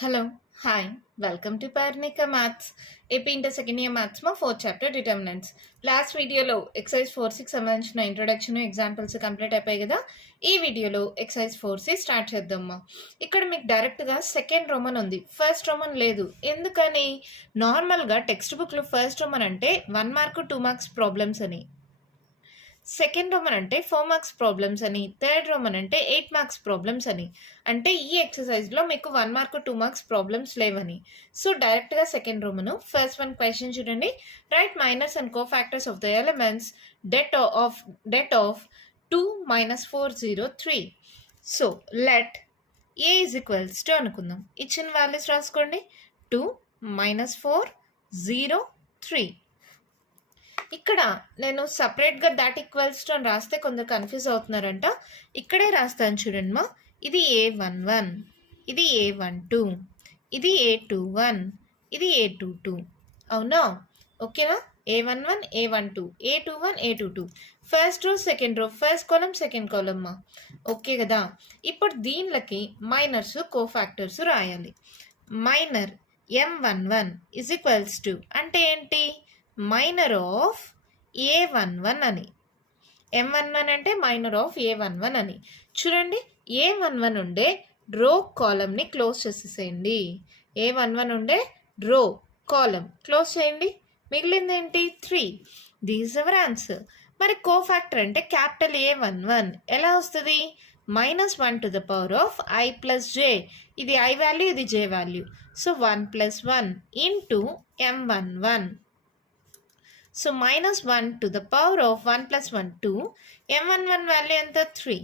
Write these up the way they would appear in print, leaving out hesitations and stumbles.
Hello hi welcome to Parnika maths AP inter second year maths మా fourth chapter determinants. Last వీడియోలో exercise 4C సంబంధించిన introduction examples complete అయిపోయాయి కదా. ఈ వీడియోలో ఎక్సైజ్ 4C స్టార్ట్ చేద్దామా. ఇక్కడ మీకు డైరెక్ట్గా సెకండ్ రోమన్ ఉంది, ఫస్ట్ రోమన్ లేదు. ఎందుకని? నార్మల్గా టెక్స్ట్ బుక్లో ఫస్ట్ రోమన్ అంటే 1 మార్క్ 2 మార్క్స్ ప్రాబ్లమ్స్ అని, సెకండ్ రోమన్ అంటే 4 మార్క్స్ ప్రాబ్లమ్స్ అని, థర్డ్ రోమన్ అంటే 8 మార్క్స్ ప్రాబ్లమ్స్ అని. అంటే ఈ ఎక్సర్సైజ్లో మీకు 1 మార్క్ 2 మార్క్స్ ప్రాబ్లమ్స్ లేవని. సో డైరెక్ట్గా సెకండ్ రోమను. ఫస్ట్ వన్ క్వశ్చన్ చూడండి. Write minors and cofactors of the elements det of 2 - 4 0 3. So let A is equals to అనుకుందాం. ఇచ్చిన వాల్యూస్ రాసుకోండి. 2 - 4 0 3. ఇక్కడ నేను సపరేట్గా దాట్ ఈక్వల్స్ టు అని రాస్తే కొందరు కన్ఫ్యూజ్ అవుతున్నారంట. ఇక్కడే రాస్తాను చూడండి మా. ఇది A11, ఇది A12, ఇది A21, ఇది A22. అవునా? ఓకేనా? A11, A12, A21, A22. First row second row, first కాలం సెకండ్ కాలం మా. ఓకే కదా. ఇప్పుడు దీనిలకి మైనర్స్ కోఫాక్టర్స్ రాయాలి. Minor M11 is equals to అంటే ఏంటి? మైనర్ ఆఫ్ A11 అని. M11 అంటే మైనర్ ఆఫ్ A11 అని. చూడండి, A11 ఉండే రో కాలంని క్లోజ్ చేసేసేయండి. A11 ఉండే రో కాలం క్లోజ్ చేయండి. మిగిలింది ఏంటి? 3. This our answer. మరి కోఫాక్టర్ అంటే క్యాపిటల్ A11 ఎలా వస్తుంది? -1 to the power of I plus j. ఇది I వాల్యూ, ఇది j value. So 1 + 1 into M11. So -1 to the power of 1 + 1 2. M11 value ఎంత? 3.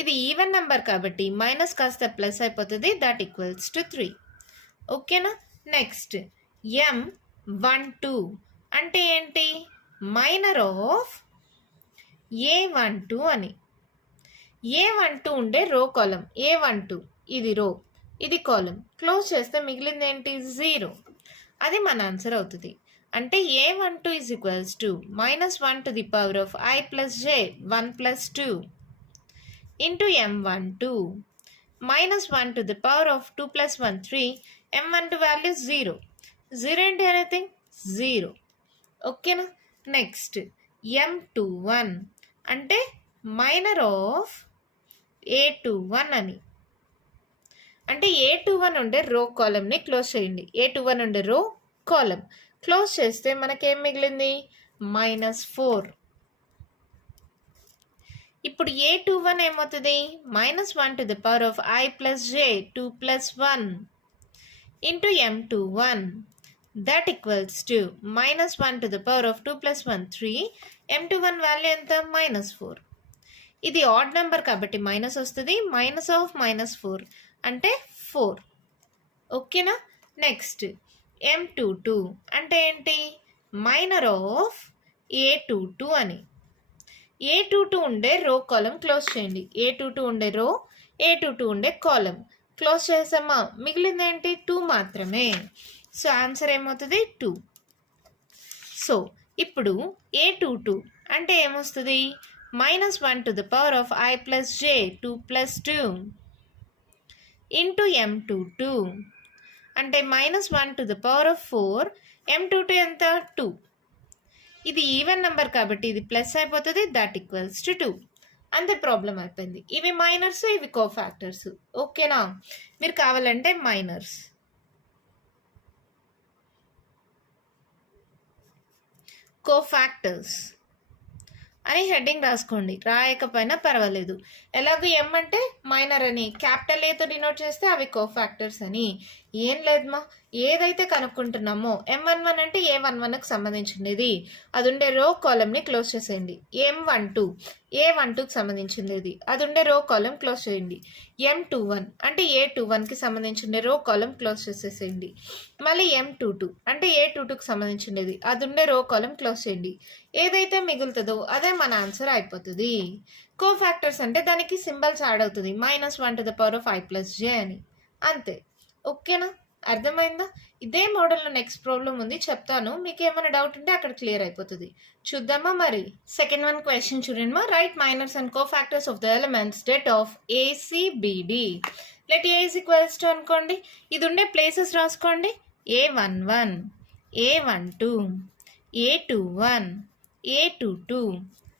ఇది ఈవెన్ నెంబర్ కాబట్టి మైనస్ కాస్త ప్లస్ అయిపోతుంది. That equals to 3. ఓకేనా? నెక్స్ట్ M12 అంటే ఏంటి? మైనర్ ఆఫ్ A12 అని. A12 ఉండే రో కాలం. A12 ఇది రో, ఇది కాలం. క్లోజ్ చేస్తే మిగిలింది ఏంటి? 0. అది మన ఆన్సర్ అవుతుంది. అంటే A12 is equals to -1 to the power of I plus j 1 + 2 into M12 -1 to the power of 2 + 1 3. M12 value 0. 0 ఏంటి? ఎనీథింగ్ 0. ఓకేనా? నెక్స్ట్ M21 అంటే మైనర్ ఆఫ్ A21 అని. అంటే A21 ఉండే రో కాలంని క్లోజ్ చేయండి. A21 ఉండే రో కాలం క్లోజ్ చేస్తే మనకేం మిగిలింది? -4. ఇప్పుడు A21 ఏమవుతుంది? -1 to the power of I plus j 2 + 1 into M21. That equals to -1 to the power of 2 + 1 3. M21 value ఎంత? -4. ఇది ఆడ్ నెంబర్ కాబట్టి మైనస్ వస్తుంది. -4 అంటే 4. ఓకేనా? నెక్స్ట్ M22 అంటే ఏంటి? మైనర్ ఆఫ్ A22 అని. A22 ఉండే రో కాలం క్లోజ్ చేయండి. A22 ఉండే రో, A22 ఉండే కాలం క్లోజ్ చేసామా? మిగిలింది ఏంటి? 2 మాత్రమే. సో ఆన్సర్ ఏమవుతుంది? 2. సో ఇప్పుడు A22 అంటే ఏమొస్తుంది? -1 to the power of I plus j 2 + 2 into M22 అంటే -1 to the power of 4. M22 ఎంత? 2. ఇది ఈవెన్ నెంబర్ కాబట్టి ఇది ప్లస్ అయిపోతుంది. That equals to 2. అంతే, ప్రాబ్లం అయిపోయింది. ఇవి మైనర్స్, ఇవి కోఫాక్టర్స్. ఓకేనా? మీరు కావాలంటే మైనర్స్, కోఫాక్టర్స్ అని హెడ్డింగ్ రాసుకోండి. రాయకపోయినా పర్వాలేదు. ఎలాగో M అంటే మైనర్ అని క్యాపిటల్ ఏతో డినోట్ చేస్తే అవి కోఫాక్టర్స్ అని. ఏం లేదమ్మా, ఏదైతే కనుక్కుంటున్నామో M11 అంటే A11కి సంబంధించినది, అది ఉండే రో కాలంని క్లోజ్ చేసేయండి. M12 A12కి సంబంధించినది, అది ఉండే రో కాలం క్లోజ్ చేయండి. M21 అంటే A21కి సంబంధించిన రో కాలం క్లోజ్ చేసేసేయండి. మళ్ళీ M22 అంటే A22కి సంబంధించినది, అది ఉండే రో కాలం క్లోజ్ చేయండి. ఏదైతే మిగులుతుందో అదే మన ఆన్సర్ అయిపోతుంది. కోఫాక్టర్స్ అంటే దానికి సింబల్స్ యాడ్ అవుతుంది. -1 to the power of I plus j అని. అంతే. ఓకేనా? అర్థమైందా? ఇదే మోడల్లో నెక్స్ట్ ప్రాబ్లం ఉంది, చెప్తాను. మీకు ఏమైనా డౌట్ ఉంటే అక్కడ క్లియర్ అయిపోతుంది. చూద్దామా మరి. సెకండ్ వన్ క్వశ్చన్ చూడండి మా. Write minors and cofactors of the elements det of ACBD. Let A is equals to అనుకోండి. ఇది ఉండే ప్లేసెస్ రాసుకోండి. A11, A12, A21, A22.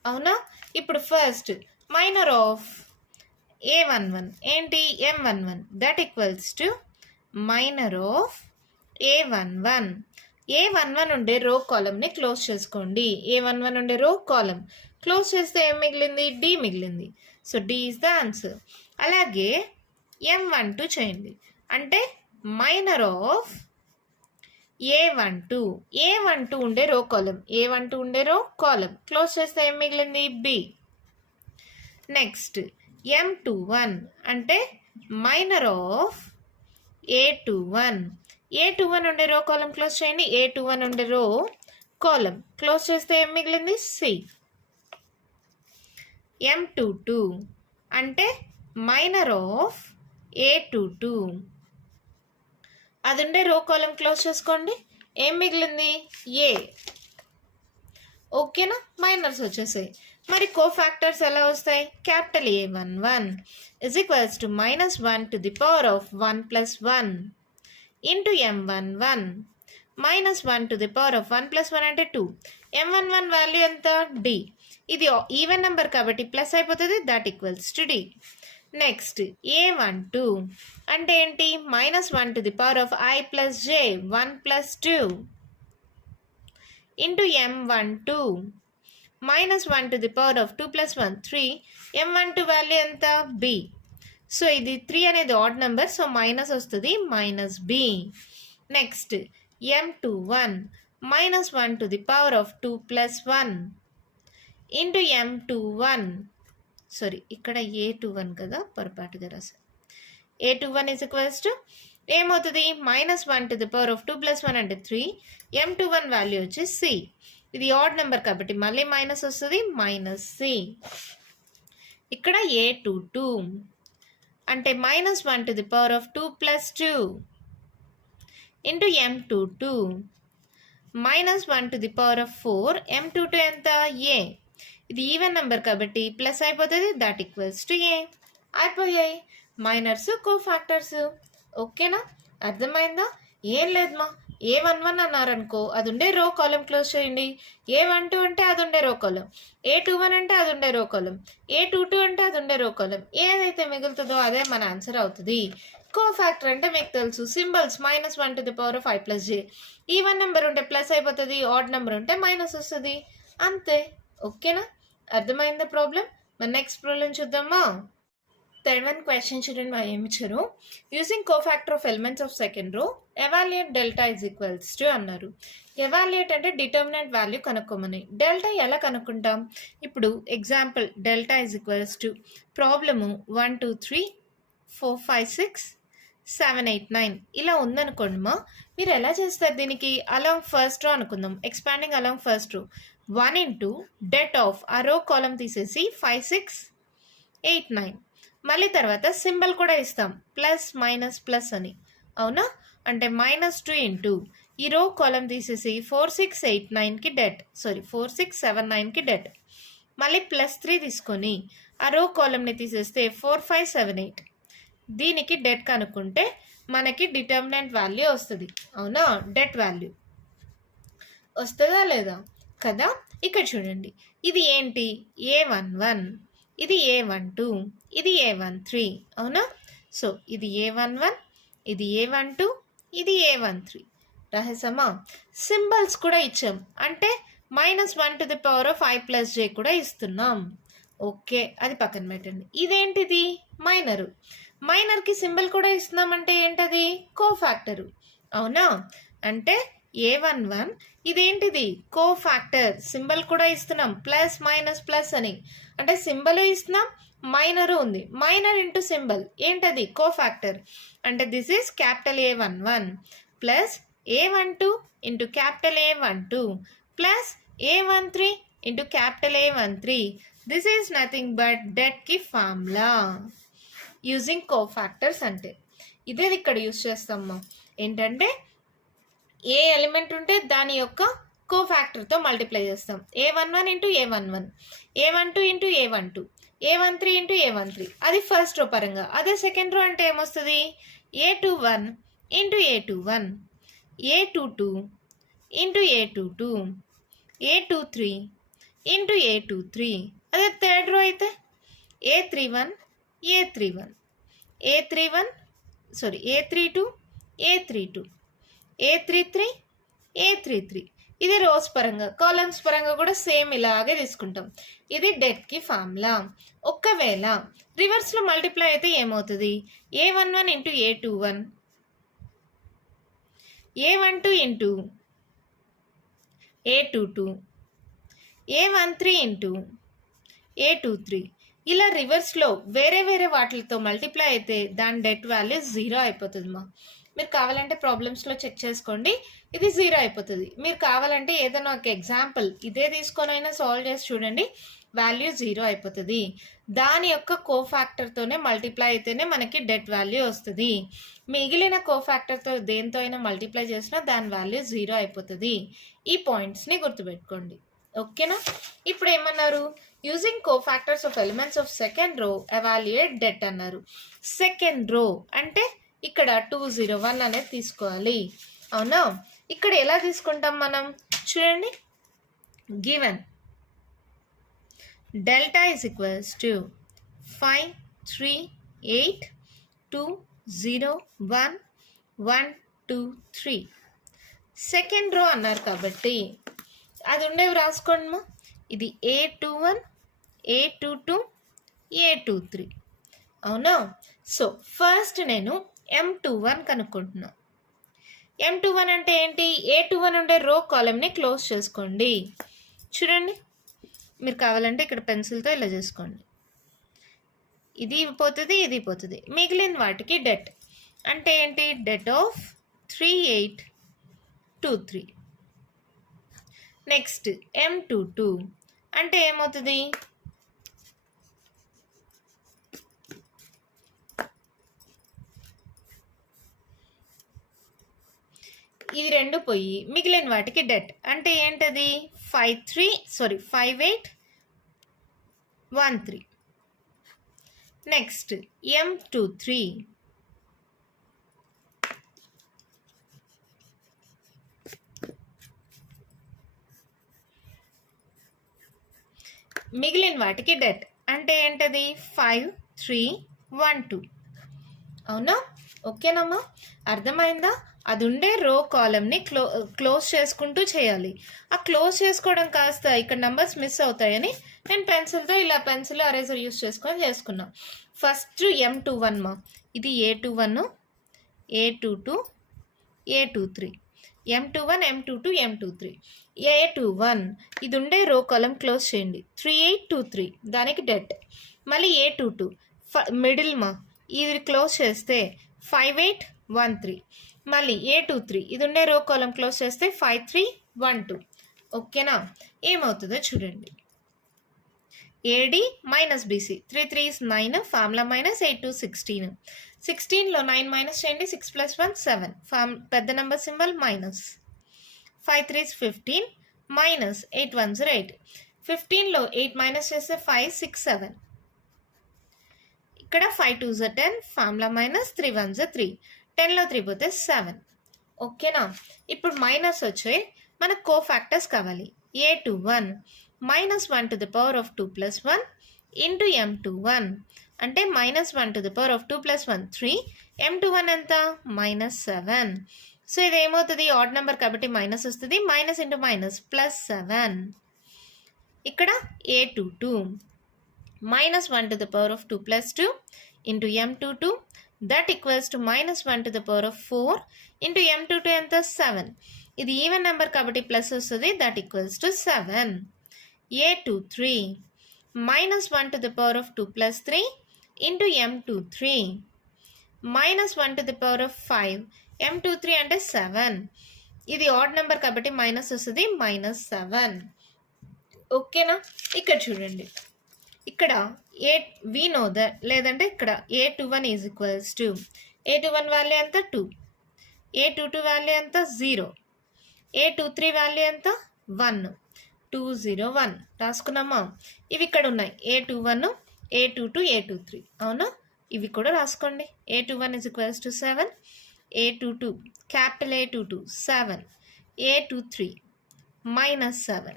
అవునా? ఇప్పుడు ఫస్ట్ మైనర్ ఆఫ్ A11 ఏంటి? M11. That equals to minor of A11. A11 ఉండే రో కాలమ్ని close చేసుకోండి. A11 ఉండే రో కాలమ్ క్లోజ్ చేస్తే ఏం మిగిలింది? D మిగిలింది. So D is the answer. అలాగే M12 చేయండి. అంటే మైనర్ ఆఫ్ A12 ఉండే రో కాలమ్, A12 ఉండే రో కాలమ్ క్లోజ్ చేస్తే ఏం మిగిలింది? B. నెక్స్ట్ M21 అంటే మైనర్ ఆఫ్ A21 ఉండే రో కాలమ్ క్లోజ్ చేయండి. A21 ఉండే రో కాలమ్ క్లోజ్ చేస్తే ఏం మిగిలింది? C. M22 అంటే మైనర్ ఆఫ్ A22, అది ఉండే రో కాలమ్ క్లోజ్ చేసుకోండి. ఏం మిగిలింది? A. ఓకేనా? మైనర్స్ వచ్చేసాయి. మరి కోఫాక్టర్స్ ఎలా వస్తాయి? Capital A11 is equals to -1 to the power of 1 + 1 into M11 -1 to the power of 1 + 1 అంటే 2. M11 వాల్యూ ఎంత? D. ఇది ఈవెన్ నెంబర్ కాబట్టి ప్లస్ అయిపోతుంది. That equals to D. Next A12 అంటే ఏంటి? -1 to the power of I + J 1 + 2 into M12 -1 to the power of 2 + 1 3. M12 value ఎంత? B. So ఇది 3 అనేది ఆడ్ నెంబర్, సో మైనస్ వస్తుంది, -B. Next M21 -1 to the power of 2 + 1 into M21. Sorry, ఇక్కడ A21 కదా, పొరపాటుగా రాశాను. A21 is equals to ఏమవుతుంది? -1 to the power of 2 + 1 అంటే 3. M21 వాల్యూ వచ్చి C. ఇది ఆడ్ నెంబర్ కాబట్టి మళ్ళీ మైనస్ వస్తుంది, -C. ఇక్కడ A22 అంటే -1 to the power of 2 + 2 into M22 -1 to the power of 4. M22 ఎంత? A. ఇది ఈవెన్ నెంబర్ కాబట్టి ప్లస్ అయిపోతుంది. That equals to A. అయిపోయాయి మైనర్స్, కోఫాక్టర్స్. ఓకేనా? అర్థమైందా? ఏం లేదమ్మా, A11 అన్నారనుకో, అది ఉండే రో కాలం క్లోజ్ చేయండి. A12 అంటే అది ఉండే రో కాలం, A21 అంటే అది ఉండే రో కాలం, A22 అంటే అది ఉండే రో కాలం. ఏదైతే మిగులుతుందో అదే మన ఆన్సర్ అవుతుంది. కోఫాక్టర్ అంటే మీకు తెలుసు, symbols -1 to the power of I + J. Even number ఉంటే ప్లస్ అయిపోతుంది, ఆడ్ నెంబర్ ఉంటే మైనస్ వస్తుంది, అంతే. ఓకేనా? అర్థమైందా ప్రాబ్లం? మరి నెక్స్ట్ ప్రాబ్లం చూద్దామా? థర్డ్ వన్ క్వశ్చన్ చూడండి, ఏమి ఇచ్చారు? Using cofactor of elements of second row evaluate delta is equals to అన్నారు. ఎవాల్యుయేట్ అంటే డిటర్మినెంట్ వాల్యూ కనుక్కోమని. డెల్టా ఎలా కనుక్కుంటాం? ఇప్పుడు example delta is equals to problem 1 2 3 4 5 6 7 8 9 ఇలా ఉందనుకోండిమా. మీరు ఎలా చేస్తారు దీనికి? అలాంగ్ ఫస్ట్ రో అనుకుందాం. Expanding along first row 1 into det of ఆ రో కాలం తీసేసి 5 6 8 9. మళ్ళీ తర్వాత సింబల్ కూడా ఇస్తాం, ప్లస్ మైనస్ ప్లస్ అని. అవునా? అంటే -2 ఇంటూ ఈ రో కాలం తీసేసి 4 6 8 9కి డెట్, 4 6 7 9కి డెట్. మళ్ళీ +3 తీసుకొని ఆ రో కాలంని తీసేస్తే 4 5 7 8. దీనికి డెట్ కనుక్కుంటే మనకి డిటర్మినెంట్ వాల్యూ వస్తుంది. అవునా? డెట్ వాల్యూ వస్తుందా లేదా? కదా. ఇక్కడ చూడండి, ఇది ఏంటి? A11, ఇది A12, ఇది A13. అవునా? సో ఇది A11, ఇది A12, ఇది A13. రాసేసామా? సింబల్స్ కూడా ఇచ్చాం, అంటే -1 to the power of I + J కూడా ఇస్తున్నాం. ఓకే, అది పక్కన పెట్టండి. ఇదేంటిది? మైనరు. మైనర్కి సింబల్ కూడా ఇస్తున్నామంటే ఏంటది? కోఫాక్టరు. అవునా? అంటే A11 ఇదేంటిది? కోఫాక్టర్. సింబల్ కూడా ఇస్తున్నాం, ప్లస్ మైనస్ ప్లస్ అని. అంటే సింబల్ ఇస్తున్నాం, మైనరు ఉంది. మైనర్ ఇంటూ సింబల్ ఏంటది? కోఫాక్టర్. అంటే this is capital A11 plus A12 into capital A12 plus A13 into capital A13. This is nothing but డెట్కి ఫార్ములా యూజింగ్ కోఫాక్టర్స్. అంటే ఇదే ఇక్కడ యూజ్ చేస్తాము. ఏంటంటే ఏ ఎలిమెంట్ ఉంటే దాని యొక్క కోఫాక్టర్తో మల్టిప్లై చేస్తాం. A11 into A11, A12 into A12, A13 into A13 అది ఫస్ట్ రో పరంగా. అదే సెకండ్ రో అంటే ఏమొస్తుంది? A21 into A21, A22 into A22, A23 into A23. అదే థర్డ్ రో అయితే A31 A31, A31 A32 A32, A33 A33. ఇది rose పరంగా. Columns పరంగా కూడా సేమ్ ఇలాగే తీసుకుంటాం. ఇది డెట్కి ఫార్ములా. ఒక్కవేళ రివర్స్లో మల్టిప్లై అయితే ఏమవుతుంది? A11 into A21, A12 into A22, A13 into A23. ఇలా రివర్స్లో వేరే వేరే వాటితో మల్టిప్లై అయితే దాని డెట్ వాల్యూ 0 అయిపోతుంది మా. మీరు కావాలంటే ప్రాబ్లమ్స్లో చెక్ చేసుకోండి, ఇది 0 అయిపోతుంది. మీరు కావాలంటే ఏదైనా ఒక ఎగ్జాంపుల్ ఇదే తీసుకొని అయినా సాల్వ్ చేసి చూడండి, వాల్యూ 0 అయిపోతుంది. దాని యొక్క కోఫాక్టర్తోనే మల్టిప్లై అయితేనే మనకి డెట్ వాల్యూ వస్తుంది. మిగిలిన కోఫాక్టర్తో దేంతో అయినా మల్టిప్లై చేసినా దాని వాల్యూ 0 అయిపోతుంది. ఈ పాయింట్స్ని గుర్తుపెట్టుకోండి, ఓకేనా? ఇప్పుడు ఏమన్నారు? Using cofactors of elements of second row evaluate debt అన్నారు. సెకండ్ రో అంటే ఇక్కడ 201 అనేది తీసుకోవాలి, అవునా? ఇక్కడ ఎలా తీసుకుంటాం మనం చూడండి. Given delta is equals to 5 3 8 2 0 1 1 2 3. Second row అన్నారు కాబట్టి అది ఉండేవి రాసుకోండి. ఇది A21 A22 A23, అవునా? సో ఫస్ట్ నేను M21 కనుక్కుంటున్నా. M21 అంటే ఏంటి? A21 ఉండే రో కాలమ్ని క్లోజ్ చేసుకోండి. చూడండి, మీరు కావాలంటే ఇక్కడ పెన్సిల్తో ఇలా చేసుకోండి. ఇది పోతుంది, ఇది పోతుంది. మిగిలిన వాటికి డెట్ అంటే ఏంటి? Det of 3823. నెక్స్ట్ M22 అంటే ఏమవుతుంది? ఇది రెండు పోయి మిగిలిన వాటికి డెట్ అంటే ఏంటది? 5813. నెక్స్ట్ M23 మిగిలిన వాటికి డెట్ అంటే ఏంటది? 5312, అవునా? ఓకేనమ్మా, అర్థమైందా? అది ఉండే రో కాలమ్ని క్లోజ్ చేసుకుంటూ చేయాలి. ఆ క్లోజ్ చేసుకోవడం కాస్త ఇక్కడ నెంబర్స్ మిస్ అవుతాయని నేను పెన్సిల్తో ఇలా పెన్సిల్ అరేజర్ యూస్ చేసుకొని చేసుకున్నా. ఫస్ట్ M21 మా, ఇది A21 A22 A23, M21 M22 M23. A21 ఇది ఉండే రో కాలం క్లోజ్ చేయండి. 3823 దానికి డెట్. మళ్ళీ A22 మిడిల్ మా, ఇది క్లోజ్ చేస్తే 5813. మళ్ళీ A23 ఇది ఉండే రో కాలం క్లోజ్ చేస్తే 5312. ఓకేనా? ఏమవుతుందో చూడండి. AD minus BC 3 3 is 9, formula minus 8 2 16. 16లో 9 minus చేయండి, 6 + 1 7, పెద్ద number symbol minus. 5 3 is 15 minus 8 1 0 8. 15లో 8 minus చేస్తే 5 6 7. ఇక్కడ 5 2 is 10, ఫార్ములా మైనస్ 3 1 is 3. 10లో 3 పోతే 7. ఓకేనా? ఇప్పుడు మైనస్ వచ్చే మనకు కోఫాక్టర్స్ కావాలి. A21 minus 1 to the power of 2 plus 1 into M21 అంటే minus 1 to the power of 2 plus 1 3. M21 ఎంత? మైనస్ 7. సో ఇది ఏమవుతుంది? ఆడ్ నెంబర్ కాబట్టి మైనస్ వస్తుంది. Minus into minus plus 7. ఇక్కడ A22 minus 1 to the power of 2 plus 2 into M22 that equals to minus 1 to the power of 4 into M22 ఎంత? 7. ఇది even number కాబట్టి plus వస్తుంది, that equals to 7. A23 minus 1 to the power of 2 plus 3 into M23 minus 1 to the power of 5. M23 అంటే 7. ఇది odd number కాబట్టి minus వస్తుంది, minus 7. ఓకేనా? ఇక్కడ చూడండి, ఇక్కడ వి నో దట్, లేదంటే ఇక్కడ A21 is equals to A21 value ఎంత? 2. A22 వాల్యూ ఎంత? 0. A23 వాల్యూ ఎంత? 1. 2 0 1 రాసుకున్నామా? ఇవి ఇక్కడ ఉన్నాయి. A21 A22 A23 అవునా, ఇవి కూడా రాసుకోండి. A21 is equals to 7, A22 capital A22 7, A23 -7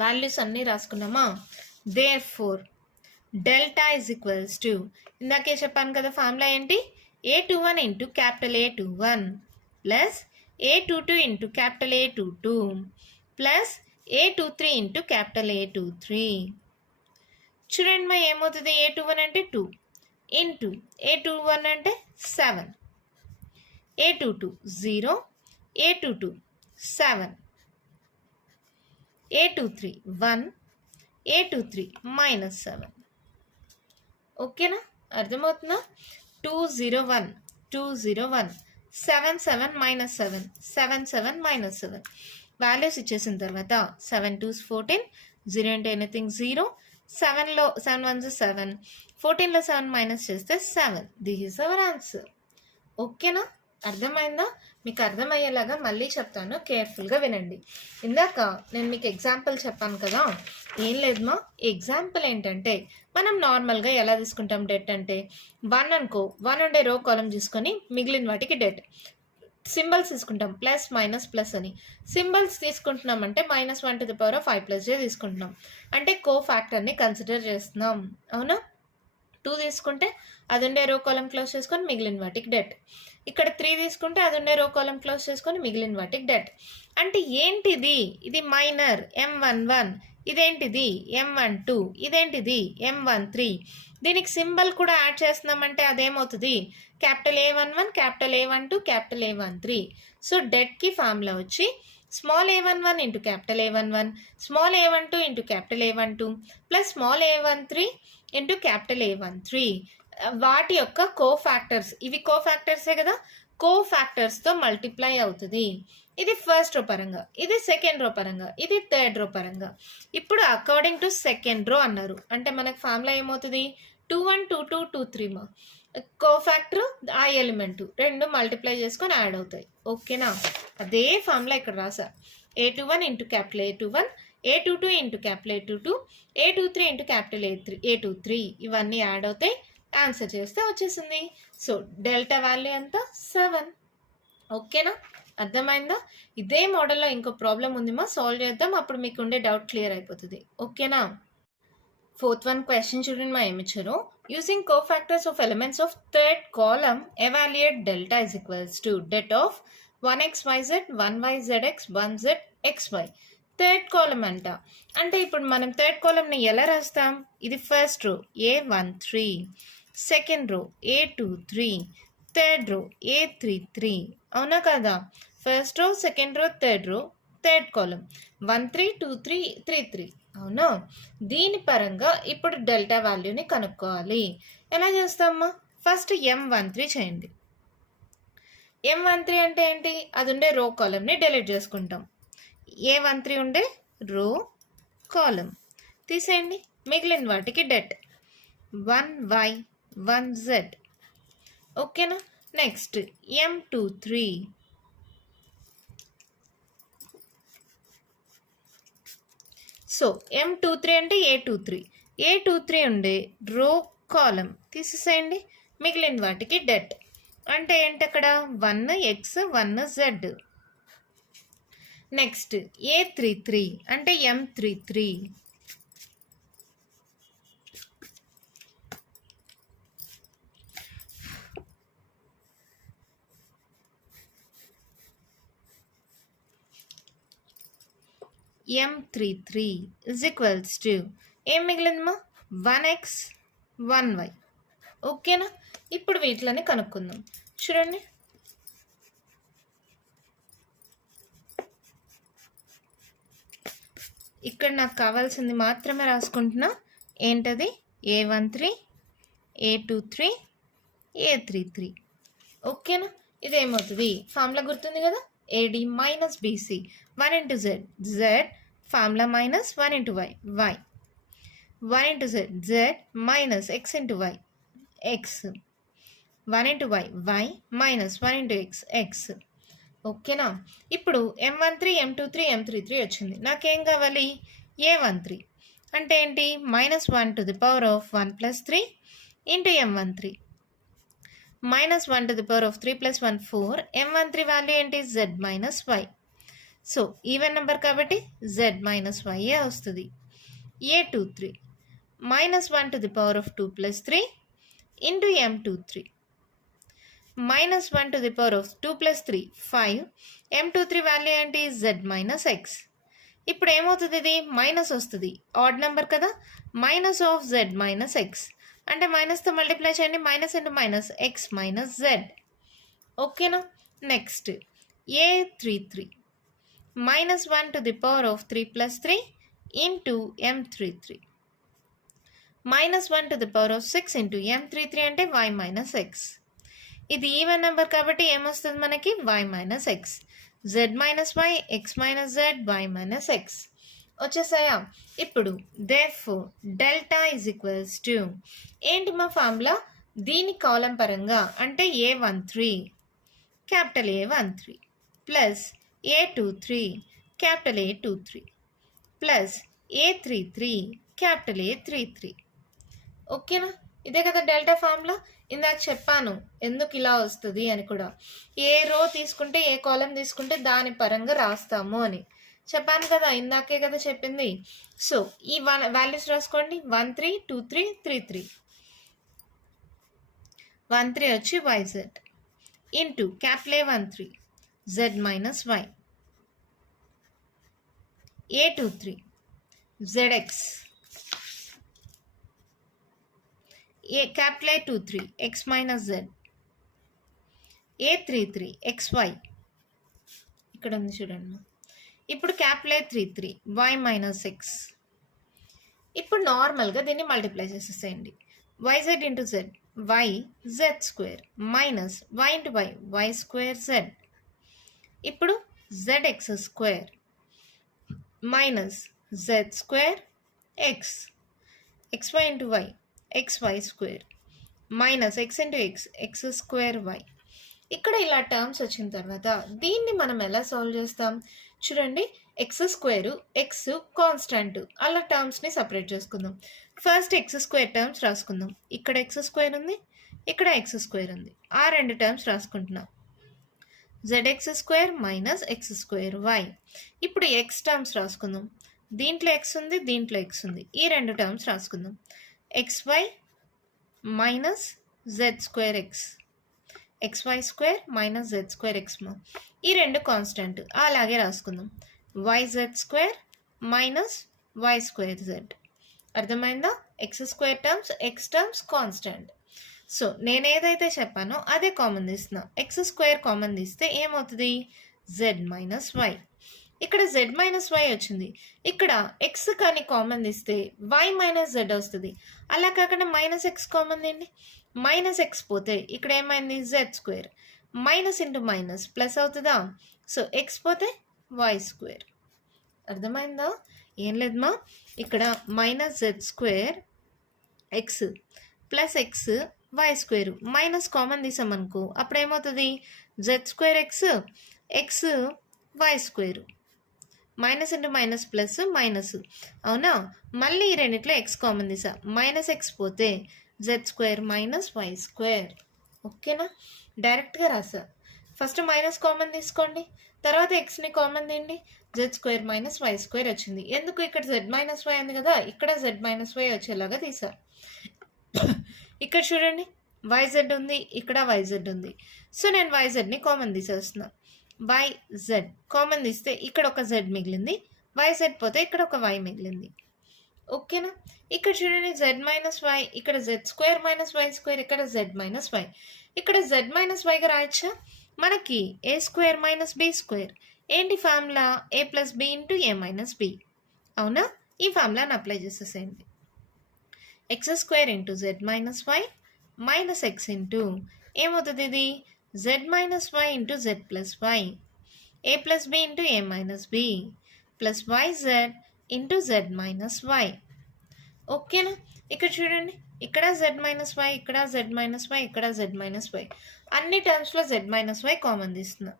values అన్నీ రాసుకున్నామా. Therefore delta is equals to, ఇందాకే చెప్పాను కదా ఫార్ములా ఏంటి, A21 into capital A21 plus A22 into capital A22 plus A23 into capital A23. చూడండి మా ఏమవుతుంది, A21 అంటే 2 ఇంటూ A21 అంటే 7, A22 0, A22 7, A23 1, A23 -7. ఓకేనా, అర్థమవుతుందా. 201 201 7 7 -7 7 7 -7 వాల్యూస్ ఇచ్చేసిన తర్వాత 7 2s 14, 0 అంటే ఎనీథింగ్ 0, 7లో 7 1s 7, 14లో 7 మైనస్ చేస్తే 7. This is our answer. ఓకేనా, అర్థమైందా. మీకు అర్థమయ్యేలాగా మళ్ళీ చెప్తాను, కేర్ఫుల్గా వినండి. ఇందాక నేను మీకు ఎగ్జాంపుల్ చెప్పాను కదా, ఏం లేదు మా, ఎగ్జాంపుల్ ఏంటంటే మనం నార్మల్గా ఎలా తీసుకుంటాం డెట్ అంటే 1 అనుకో, 1 ఉండే రో కాలం తీసుకొని మిగిలిన వాటికి డెట్ సింబల్స్ తీసుకుంటాం, ప్లస్ మైనస్ ప్లస్ అని. సింబల్స్ తీసుకుంటున్నామంటే -1⁵ తీసుకుంటున్నాం, అంటే కో ఫ్యాక్టర్ని కన్సిడర్ చేస్తున్నాం. అవునా, 2 తీసుకుంటే అది ఉండే రో కాలం క్లోజ్ చేసుకొని మిగిలిన వాటికి డెట్. ఇక్కడ 3 తీసుకుంటే అది ఉండే రో కాలం క్లోజ్ చేసుకొని మిగిలిన వాటికి డెట్. అంటే ఏంటిది, ఇది మైనర్ M11, ఇదేంటిది M12, ఇదేంటిది M13. దీనికి సింబల్ కూడా యాడ్ చేస్తున్నామంటే అదేమవుతుంది, capital A11 capital A12 capital A13. So డెట్కి ఫార్ములా వచ్చి small A11 into capital A11 small A12 into capital A12 plus small A13 into capital A13. వాటి యొక్క కోఫాక్టర్స్, ఇవి కోఫాక్టర్సే కదా, కోఫాక్టర్స్తో మల్టిప్లై అవుతుంది. ఇది ఫస్ట్ రో పరంగా, ఇది సెకండ్ రో పరంగా, ఇది థర్డ్ రో పరంగా. ఇప్పుడు అకార్డింగ్ టు సెకండ్ రో అన్నారు అంటే మనకు ఫార్ములా ఏమవుతుంది, 21 22 23 మా కోఫాక్టర్ ఆ ఎలిమెంట్ రెండు మల్టిప్లై చేసుకొని యాడ్ అవుతాయి. ఓకేనా, అదే ఫార్ములా ఇక్కడ రాసా, A21 into capital A21, A22 into capital A22, A23 into capital A23 ఇవన్నీ యాడ్ అవుతాయి. ఆన్సర్ చేస్తే వచ్చేసింది. సో డెల్టా వాల్యూ ఎంత, 7. ఓకేనా, అర్థమైందా. ఇదే మోడల్లో ఇంకో ప్రాబ్లం ఉంది మా, సాల్వ్ చేద్దాం, అప్పుడు మీకు ఉండే డౌట్ క్లియర్ అయిపోతుంది. ఓకేనా. 4th one క్వశ్చన్ చూడండి మా ఏమిచ్చారు, using cofactors of elements of third column evaluate delta is equals to det of 1xyz 1yzx 1zxy. Third column అంట, అంటే ఇప్పుడు మనం థర్డ్ కాలమ్ని ఎలా రాస్తాం, ఇది first row A13, second row A23, third row A33. అవునా కదా, first row second row third column 1 3 2 3 3 3. అవునా, దీని పరంగా ఇప్పుడు డెల్టా వాల్యూని కనుక్కోవాలి. ఎలా చేస్తామా, ఫస్ట్ M13 చేయండి. M13 అంటే ఏంటి, అది ఉండే రో కాలమ్ని డిలీట్ చేసుకుంటాం. A13 ఉండే రో కాలం తీసేయండి, మిగిలిన వాటికి డెట్ 1y 1z. ఓకేనా, నెక్స్ట్ M23. సో M23 అంటే A23 ఉండే రో కాలం తీసేసేయండి, మిగిలిన వాటికి డెట్ అంటే ఏంటి అక్కడ 1x 1z. నెక్స్ట్ A33 అంటే M33. M33 is equals to ఏం మిగిలిందమ్మా, 1x 1y. ఓకేనా, ఇప్పుడు వీటిని కనుక్కుందాం. చూడండి, ఇక్కడ నాకు కావాల్సింది మాత్రమే రాసుకుంటున్నా, ఏంటది, A13 A23 A33. ఓకేనా, ఇదేమవుతుంది, ఫార్ములా గుర్తుంది కదా, AD minus BC 1 into Z, Z formula minus 1 into Y, Y 1 into Z, Z minus X into Y, X 1 into Y, Y minus 1 into X, X. ఓకేనా, ఇప్పుడు M13 M23 M33 వచ్చింది, నాకేం కావాలి, A13. అంటే ఏంటి, -1 to the power of 1 plus 3 into m13. -1 to the power of 3 plus 1 4. m13 value ఏంటి, z minus y. So even number కాబట్టి z minus y వస్తుంది. a23 -1 to the power of 2 plus 3 into m23. -1 to the power of 2 plus 3 5. m23 value ఏంటి, z minus x. ఇప్పుడు ఏమవుతుంది, ఇది minus వస్తుంది, odd number కదా, minus of z minus x అంటే మైనస్తో మల్టిప్లై చేయండి, minus into minus x minus z. ఓకేనా. Next a33 -1 to the power of 3 plus 3 into m33. -1 to the power of 6 into m33 అంటే y మైనస్ ఎక్స్. ఇది even number కాబట్టి ఏమొస్తుంది మనకి, y minus x. z minus y, x minus z, y minus x వచ్చేసాయా. ఇప్పుడు therefore delta is equals to ఏంటి మా formula, దీని కాలం పరంగా అంటే a13 capital A13 plus a23 capital A23 plus a33 capital A33. ఓకేనా. ఇదే కదా డెల్టా ఫార్ములా. ఇందాక చెప్పాను ఎందుకు ఇలా వస్తుంది అని కూడా, ఏ రో తీసుకుంటే ఏ కాలం తీసుకుంటే దాని పరంగా రాస్తాము అని చెప్పాను కదా, ఇందాకే కదా చెప్పింది. సో ఈ వాల్యూస్ రాసుకోండి, 13 23 33. 13 వచ్చి yz into capital A13 z minus y, a23 zx, capital A23 x minus z, a33 xy ఇక్కడ ఉంది చూడండి. ఇప్పుడు capital A33 y minus X. ఇప్పుడు నార్మల్గా దీన్ని మల్టిప్లై చేసేసేయండి, yz into z y z square minus y into y y square z. ఇప్పుడు zx square minus z square x, xy into y xy square minus x into x square y. ఇక్కడ ఇలా terms వచ్చిన తర్వాత దీన్ని మనం ఎలా solve చేస్తాం చూడండి, ఎక్స్ స్క్వేరు ఎక్స్ కాన్స్టెంట్ అలా టర్మ్స్ని సపరేట్ చేసుకుందాం. ఫస్ట్ ఎక్స్ స్క్వేర్ టర్మ్స్ రాసుకుందాం. ఇక్కడ ఎక్స్ స్క్వేర్ ఉంది, ఇక్కడ ఎక్స్ స్క్వేర్ ఉంది, ఆ రెండు టర్మ్స్ రాసుకుంటున్నాం. Z x square minus x square y. ఇప్పుడు ఎక్స్ టర్మ్స్ రాసుకుందాం. దీంట్లో ఎక్స్ ఉంది, దీంట్లో ఎక్స్ ఉంది, ఈ రెండు టర్మ్స్ రాసుకుందాం. xy minus z square x, xy square minus z square x, ఈ రెండు కాన్స్టెంట్ అలాగే రాసుకుందాం. yz square minus y square z. అర్థమైందా, x square terms x terms constant. So నేను ఏదైతే చెప్పానో అదే కామన్ తీస్తున్నా. ఎక్స్ స్క్వేర్ కామన్ తీస్తే ఏమవుతుంది, z మైనస్ వై. ఇక్కడ z మైనస్ వై వచ్చింది, ఇక్కడ ఎక్స్ కానీ కామన్ తీస్తే y మైనస్ జెడ్ వస్తుంది. అలా కాకుండా మైనస్ ఎక్స్ కామన్ తీయండి, మైనస్ ఎక్స్ పోతే ఇక్కడ ఏమైంది, z square minus into minus plus అవుతుందా. సో ఎక్స్ పోతే వై స్క్వేర్. అర్థమైందా, ఏం లేదమ్మా, ఇక్కడ minus z square x plus x y square minus common తీసామనుకో అప్పుడు ఏమవుతుంది, z square x x y square minus into minus plus minus. అవునా, మళ్ళీ ఈ రెండిట్లో ఎక్స్ కామన్ తీసా, మైనస్ ఎక్స్ పోతే z square minus why square. ఓకేనా, డైరెక్ట్గా రాసా. ఫస్ట్ మైనస్ కామన్ తీసుకోండి, తర్వాత ఎక్స్ని కామన్ తీయండి, Z square minus why square వచ్చింది. ఎందుకు, ఇక్కడ జెడ్ మైనస్ వై ఉంది కదా, ఇక్కడ జెడ్ మైనస్ వై వచ్చేలాగా తీసా. ఇక్కడ చూడండి వైజెడ్ ఉంది, ఇక్కడ వైజెడ్ ఉంది. సో నేను వైజెడ్ని కామన్ తీసేస్తున్నా. వైజెడ్ కామన్ తీస్తే ఇక్కడ ఒక జెడ్ మిగిలింది, వైజెడ్ పోతే ఇక్కడ ఒక వై మిగిలింది. ఓకేనా, ఇక్కడ చూడండి జెడ్ మైనస్ వై, ఇక్కడ Z square minus why square, ఇక్కడ జెడ్ మైనస్ వై. ఇక్కడ జెడ్ మైనస్ వైగా రాయచ్చా, మనకి A square minus B square. ఏంటి formula, A plus B into A minus B. అవునా, ఈ ఫార్ములాని అప్లై చేసేసేయండి. X square into Z minus Y minus X into ఏమవుతుంది, ఇది Z minus why into Z plus Y, A plus B into A minus B plus Y Z into Z minus Y. ఓకేనా, ఇక్కడ చూడండి ఇక్కడ Z minus why, ఇక్కడ Z minus why, ఇక్కడ Z minus Y, అన్ని టర్మ్స్లో జెడ్ మైనస్ వై కామన్ తీస్తున్నా.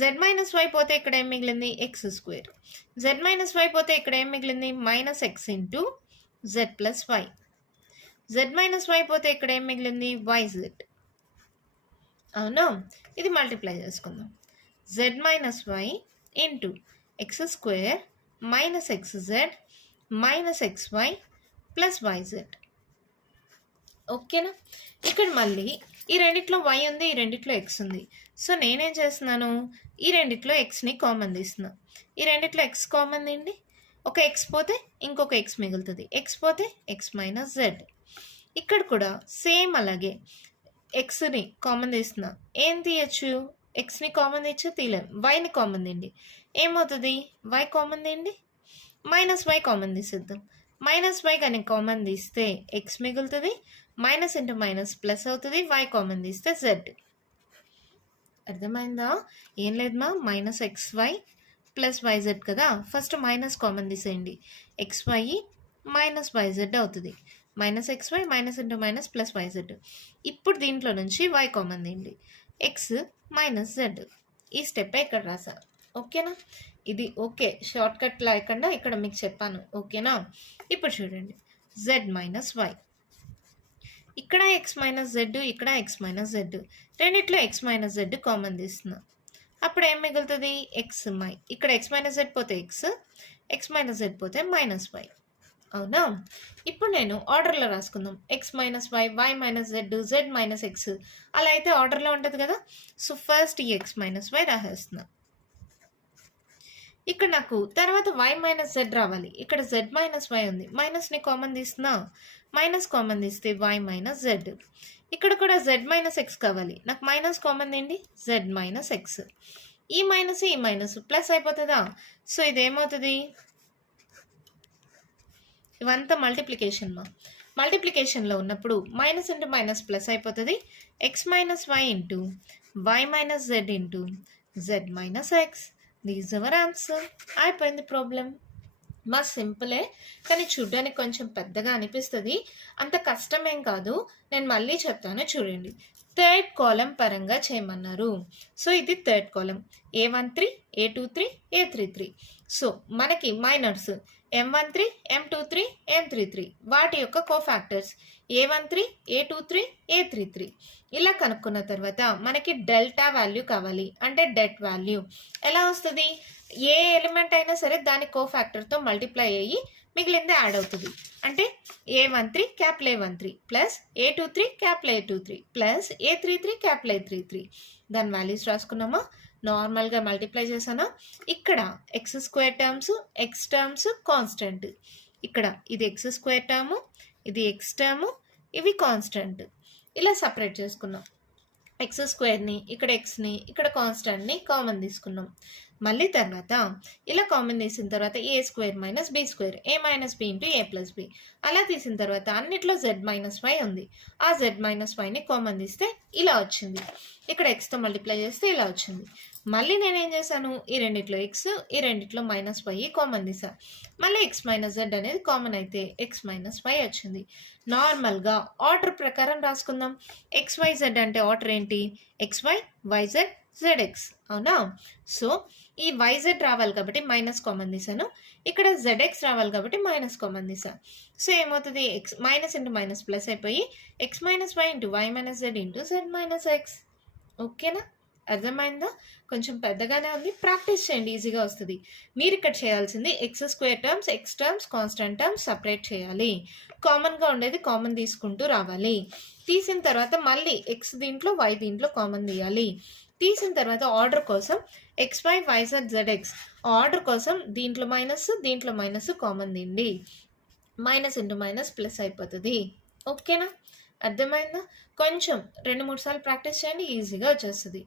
Z minus Y పోతే ఇక్కడ ఏం మిగిలింది X square. Z minus Y పోతే ఇక్కడ ఏం మిగిలింది minus X into Z plus Y. Z minus Y పోతే ఇక్కడ ఏం మిగిలింది వైజెడ్. అవునా, ఇది మల్టిప్లై చేసుకుందాం. Z minus why into X square minus X Z minus X Y plus Y Z. ఓకేనా, ఇక్కడ మళ్ళీ ఈ రెండిట్లో వై ఉంది, ఈ రెండిట్లో ఎక్స్ ఉంది. సో నేనేం చేస్తున్నాను, ఈ రెండిట్లో ఎక్స్ని కామన్ తీస్తున్నా. ఈ రెండిట్లో ఎక్స్ కామన్ తీయండి. ఒక ఎక్స్ పోతే ఇంకొక ఎక్స్ మిగులుతుంది. ఎక్స్ పోతే ఎక్స్ మైనస్ జెడ్. ఇక్కడ కూడా సేమ్ అలాగే ఎక్స్ని కామన్ తీస్తున్నా. ఏం తీయచ్చు, ఎక్స్ని కామన్ తీయచ్చు, తీయలేం. వైని కామన్ తీయండి. ఏమవుతుంది, వై కామన్ తీయండి. మైనస్ వై కామన్ తీసేద్దాం. మైనస్ వై కానీ కామన్ తీస్తే ఎక్స్ మిగులుతుంది. మైనస్ ఇంటూ మైనస్ ప్లస్ అవుతుంది. వై కామన్ తీస్తే జెడ్. అర్థమైందా? ఏం లేదమ్మా, minus X Y plus Y Z కదా. ఫస్ట్ మైనస్ కామన్ తీసేయండి. ఎక్స్ వై మైనస్ వైజెడ్ అవుతుంది. Minus X Y minus into minus plus Y Z. ఇప్పుడు దీంట్లో నుంచి వై కామన్ తీయండి. X minus Z. ఈ స్టెప్ ఇక్కడ రాసా. ఓకేనా, ఇది ఓకే, షార్ట్ కట్ లేకుండా ఇక్కడ మీకు చెప్పాను. ఓకేనా, ఇప్పుడు చూడండి, జెడ్ మైనస్ వై. ఇక్కడ ఎక్స్ మైనస్ జెడ్, ఇక్కడ ఎక్స్ మైనస్ జెడ్. రెండిట్లో ఎక్స్ మైనస్ జెడ్ కామన్ తీస్తున్నా. అప్పుడు ఏం మిగులుతుంది, ఎక్స్ మై. ఇక్కడ ఎక్స్ మైనస్ జెడ్ పోతే ఎక్స్, ఎక్స్ మైనస్ జెడ్ పోతే మైనస్ వై. అవునా, ఇప్పుడు నేను ఆర్డర్లో రాసుకుందాం. X minus y, y minus z, z minus x. అలా అయితే ఆర్డర్లో ఉంటుంది కదా. సో ఫస్ట్ ఈ ఎక్స్ మైనస్ వై రాసేస్తున్నా. ఇక్కడ నాకు తర్వాత వై మైనస్ జెడ్ రావాలి. ఇక్కడ జెడ్ మైనస్ వై ఉంది, మైనస్ని కామన్ తీస్తున్నా. మైనస్ కామన్ తీస్తే వై మైనస్ జెడ్. ఇక్కడ కూడా జెడ్ మైనస్ ఎక్స్ కావాలి. నాకు మైనస్ కామన్ ఏంటి, జెడ్ మైనస్ ఎక్స్. ఈ మైనస్ ప్లస్ అయిపోతుందా. సో ఇదేమవుతుంది, ఇవంతా మల్టిప్లికేషన్ మా. మల్టిప్లికేషన్లో ఉన్నప్పుడు మైనస్ ఇంటూ మైనస్ ప్లస్ అయిపోతుంది. X minus why into why minus Z into Z minus X. These our answer. అయిపోయింది ప్రాబ్లం. మా సింపులే, కానీ చూడ్డానికి కొంచెం పెద్దగా అనిపిస్తుంది. అంత కష్టమేం కాదు. నేను మళ్ళీ చెప్తాను చూడండి. థర్డ్ కాలం పరంగా చేయమన్నారు. సో ఇది థర్డ్ కాలం. A13, A23, A33. సో మనకి మైనర్స్ M13, M23, M33 వాటి యొక్క కోఫాక్టర్స్ A13, A23, A33. ఇలా కనుక్కున్న తర్వాత మనకి డెల్టా వాల్యూ కావాలి, అంటే డెట్ వాల్యూ. ఎలా వస్తుంది, ఏ ఎలిమెంట్ అయినా సరే దాని కోఫాక్టర్తో మల్టిప్లై అయ్యి మిగిలింది యాడ్ అవుతుంది. అంటే A13 capital A13 plus A23 capital A23 plus A33 capital A33. దాని వాల్యూస్ రాసుకున్నామా, నార్మల్గా మల్టిప్లై చేసానా. ఇక్కడ x square terms, x terms constant. ఇక్కడ ఇది ఎక్స్ స్క్వేర్ టర్ము, ఇది ఎక్స్ టర్ము, ఇవి కాన్స్టెంట్. ఇలా సపరేట్ చేసుకున్నాం. ఎక్స్ స్క్వేర్ని, ఇక్కడ ఎక్స్ని, ఇక్కడ కాన్స్టెంట్ని కామన్ తీసుకున్నాం. మళ్ళీ తర్వాత ఇలా కామన్ తీసిన తర్వాత ఏ స్క్వేర్ మైనస్ బి స్క్వేర్, ఏ మైనస్ బి ఇంటూ ఏ ప్లస్ బి. అలా తీసిన తర్వాత అన్నిట్లో జెడ్ మైనస్ వై ఉంది. ఆ జెడ్ మైనస్ వైని కామన్ తీస్తే ఇలా వచ్చింది. ఇక్కడ ఎక్స్తో మల్టిప్లై చేస్తే ఇలా వచ్చింది. మళ్ళీ నేనేం చేశాను, ఈ రెండిట్లో ఎక్స్, ఈ రెండిట్లో మైనస్ వై కామన్ తీసా. మళ్ళీ ఎక్స్ మైనస్ జెడ్ అనేది కామన్ అయితే ఎక్స్ మైనస్ వై వచ్చింది. నార్మల్గా ఆర్డర్ ప్రకారం రాసుకుందాం. ఎక్స్ వై జెడ్ అంటే ఆర్డర్ ఏంటి, X Y, Y Z, Z X. అవునా, సో ఈ వైజెడ్ రావాలి కాబట్టి మైనస్ కామన్ తీసాను. ఇక్కడ జెడ్ ఎక్స్ రావాలి కాబట్టి మైనస్ కామన్ తీసా. సో ఏమవుతుంది, x minus into minus plus అయిపోయి x minus why into why minus Z into Z minus x. ఓకేనా, అర్థమైందా? కొంచెం పెద్దగానే ఉంది, ప్రాక్టీస్ చేయండి, ఈజీగా వస్తుంది. మీరు ఇక్కడ చేయాల్సింది X square terms, x terms, constant terms separate చేయాలి. కామన్గా ఉండేది కామన్ తీసుకుంటూ రావాలి. తీసిన తర్వాత మళ్ళీ ఎక్స్ దీంట్లో, వై దీంట్లో కామన్ తీయాలి. తీసిన తర్వాత ఆర్డర్ కోసం X Y, Y Z, Z X. Order కోసం దీంట్లో మైనస్ కామన్ తీయండి. మైనస్ ఇంటూ మైనస్ ప్లస్ అయిపోతుంది. ఓకేనా, అర్థమైందా? కొంచెం 2-3 సార్లు ప్రాక్టీస్ చేయండి, ఈజీగా వచ్చేస్తుంది.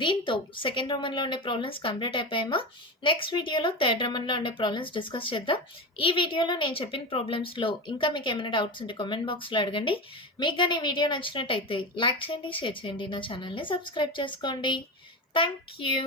దీంతో సెకండ్ రోమన్లో ఉండే ప్రాబ్లమ్స్ కంప్లీట్ అయిపోయామా. నెక్స్ట్ వీడియోలో థర్డ్ రోమన్లో ఉండే ప్రాబ్లమ్స్ డిస్కస్ చేద్దాం. ఈ వీడియోలో నేను చెప్పిన ప్రాబ్లమ్స్లో ఇంకా మీకు ఏమైనా డౌట్స్ ఉంటే కామెంట్ బాక్స్లో అడగండి. మీకు కానీ వీడియో నచ్చినట్టయితే లైక్ చేయండి, షేర్ చేయండి, నా ఛానల్ని సబ్స్క్రైబ్ చేసుకోండి. Thank you.